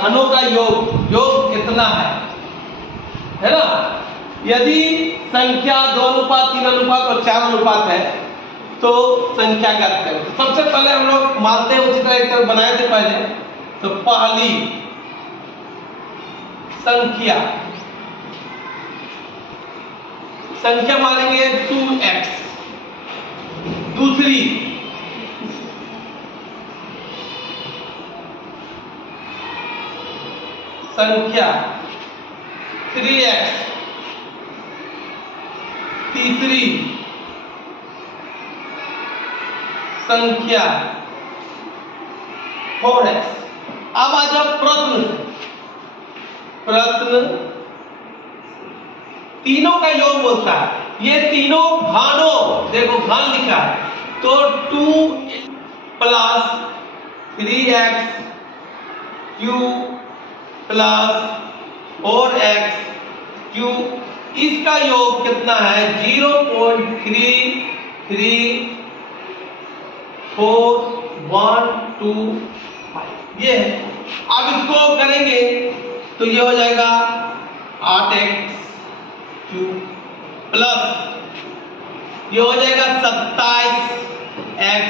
घनों का योग कितना है ना। यदि संख्या 2:3 और 4 है तो संख्या ज्ञात करें। तो सबसे पहले हम लोग मानते हैं उसी तरह एक तरह बनाए थे पहले। तो पहली संख्या मानेंगे 2x, दूसरी संख्या 3x, तीसरी संख्या 4x। अब आ जाओ प्रश्न तीनों का योग बोलता है। ये तीनों घनों, देखो घन लिखा है तो 2 + 3x क्यूब + 4x क्यूब, इसका योग कितना है 0.33412 ये है। अब इसको करेंगे तो ये हो जाएगा 8x क्यूब प्लस ये हो जाएगा 27x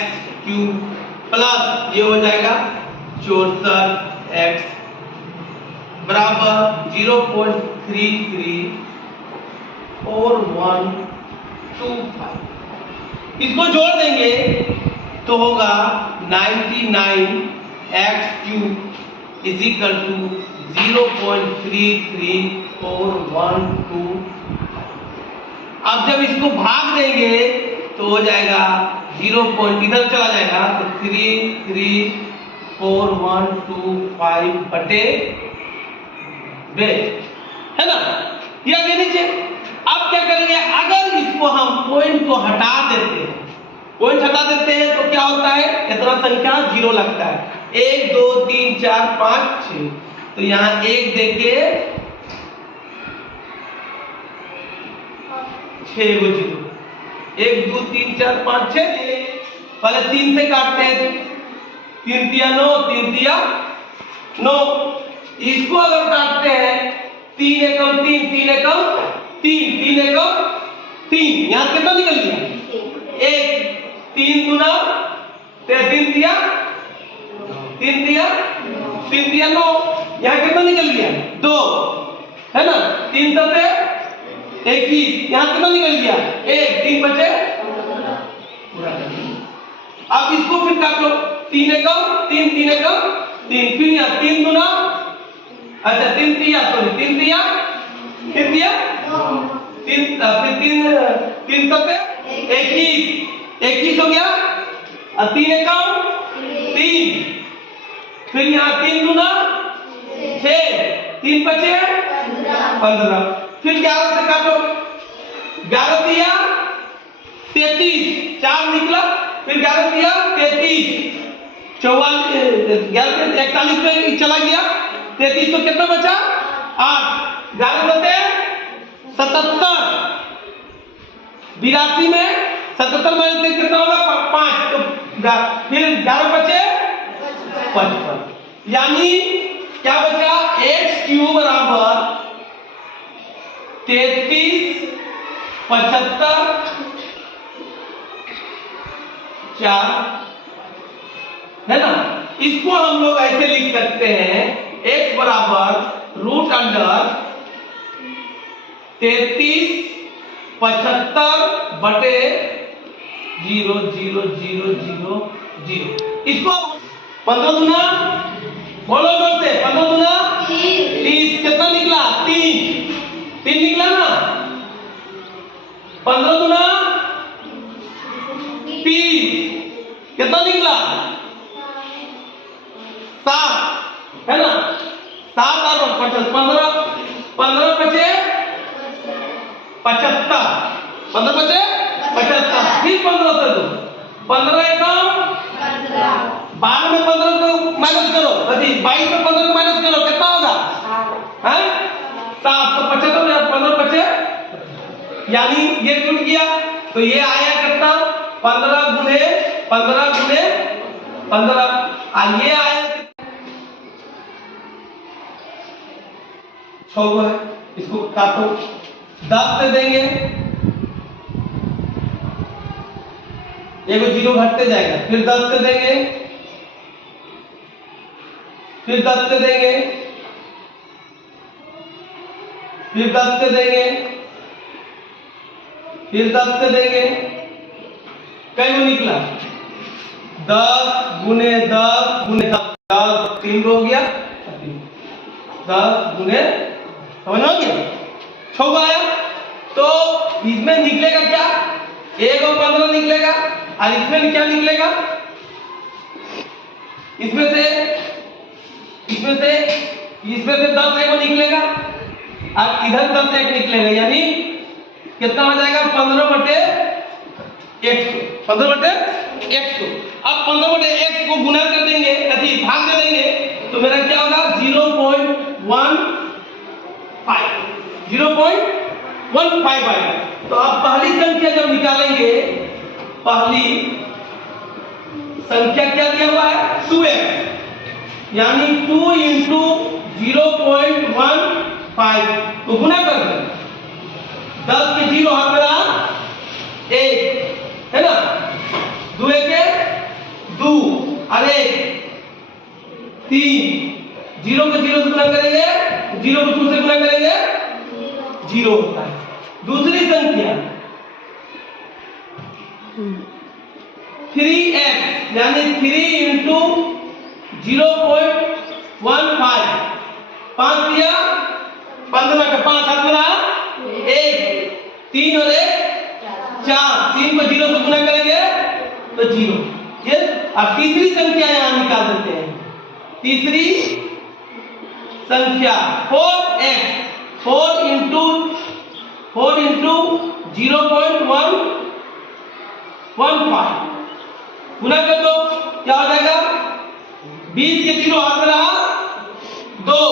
क्यूब प्लस ये हो जाएगा 64x बराबर 0.334125। इसको जोड़ देंगे तो होगा 99x क्यूब = 0.334125। अब जब इसको भाग देंगे तो हो जाएगा 0. इधर चला जाएगा तो 33412 बटे है ना। ये आगे नीचे। अब क्या करेंगे, अगर इसको हम पॉइंट को हटा देते हैं, तो क्या होता है, कितना संख्या 0 लगता है। 1 2 3 4 5 6, तो यहाँ 1 देके 6 को 0, 1 2 3 4 5 6। पहले 3 से काटते हैं, 3 × 9, 3 × 9। इसको अगर काटते हैं 3 एकम 3, 3 एकम 3, 3 एकम 3, यहां कितना निकल गया 1। 3 × 3 दिया 3 दिया 9, यहां कितना निकल गया 2, है ना। 3 × 21, यहां कितना निकल गया 1, 3 बचे पूरा। अब इसको फिर काटो 3 एकम 3, 3 एकम 3, फिर यहां 3 × अच्छा 3 दिया 3 दिया 3 दिया 3 फिर 3 × 21 हो गया। और 3 एकम 3, फिर यहाँ 3 × 6, 3 बचे 15। फिर 11 से काटो, 11 दिया 33, 4 निकला, फिर 11 दिया 33, 41 में चला गया 33, तो कितना बचा 8, 11 बचे 77, 82 में 77 में कितना होगा 5, तो फिर 11 बचे 55। यानी क्या बचा x क्यूब बराबर 33 75 4, है ना। इसको हम लोग ऐसे लिख सकते हैं x बराबर √33 75 बटे 0 0 0 0 0। इसको 15 दूना बोलो जोर से, 15 दूना 30, कितना निकला 3 निकला ना। 15 दूना 30, कितना निकला 7, है ना। 7 और 15 बचे 75, 15 बचे 75, फिर 15 से दो 15 एकम 12 में 15 को माइनस करो, अभी 22 में 15 को माइनस करो, कितना होगा हैं 7, तो 75 में 15 बचे, यानी ये जुड़ गया। तो ये आया कितना 15 × 15 × 15, ये आया 6 गो है, इसको काटो। 10 से देंगे, एगो 0 घटते जाएगा, फिर 10 से देंगे, फिर 10 से देंगे, फिर 10 से देंगे, फिर 10 से देंगे। कई गो निकला? 10 गुने 10 गुने 10, 3 हो गया। 10 गुने, समझ में गया? 6 आया। तो इसमें निकलेगा क्या? 1 और 15 निकलेगा। और इसमें क्या निकलेगा? इसमें से 10 एक निकलेगा और इधर 10 एक निकलेगा, यानी कितना हो जाएगा? 15/100। 15/100। अब 15/100 को गुना कर देंगे, अथी भाग दे देंगे, तो मेरा क्या होगा? 0.15 आएगा। तो आप पहली संख्या जब निकालेंगे, पहली संख्या क्या दिया हुआ है? 2x, यानी 2 इंटू 0.15 तो गुना कर दें। 10 के 0 हाथ में रहा 1, है ना? 2 के 2 और 1 3, 0 को 0 से गुना करेंगे, 0 को 2 से गुना करेंगे, 0 होता है। दूसरी संख्या 3x, यानी 3 इंटू 0.15, 5 दिया 15 का 5 हाथ में रहा 1, 3 और 1 4, 3 को 0 से गुना करेंगे तो 0। ये अब तीसरी संख्या यहां निकाल देते हैं। तीसरी संख्या 4x, 4 इंटू 0.15 गुना कर दो, क्या हो जाएगा? 20 के 0 हाथ में रहा 2,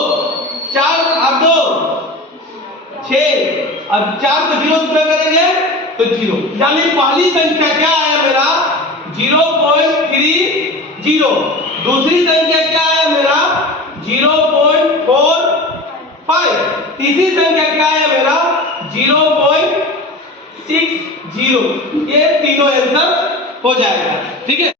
4 और 2 6, अब 4 को 0 से गुना करेंगे तो 0, यानी पहली संख्या क्या आया मेरा? 0.30। दूसरी संख्या क्या आया मेरा? 0.45। तीसरी संख्या क्या आया मेरा? 0.60। ये तीनों आंसर हो जाएगा। ठीक है।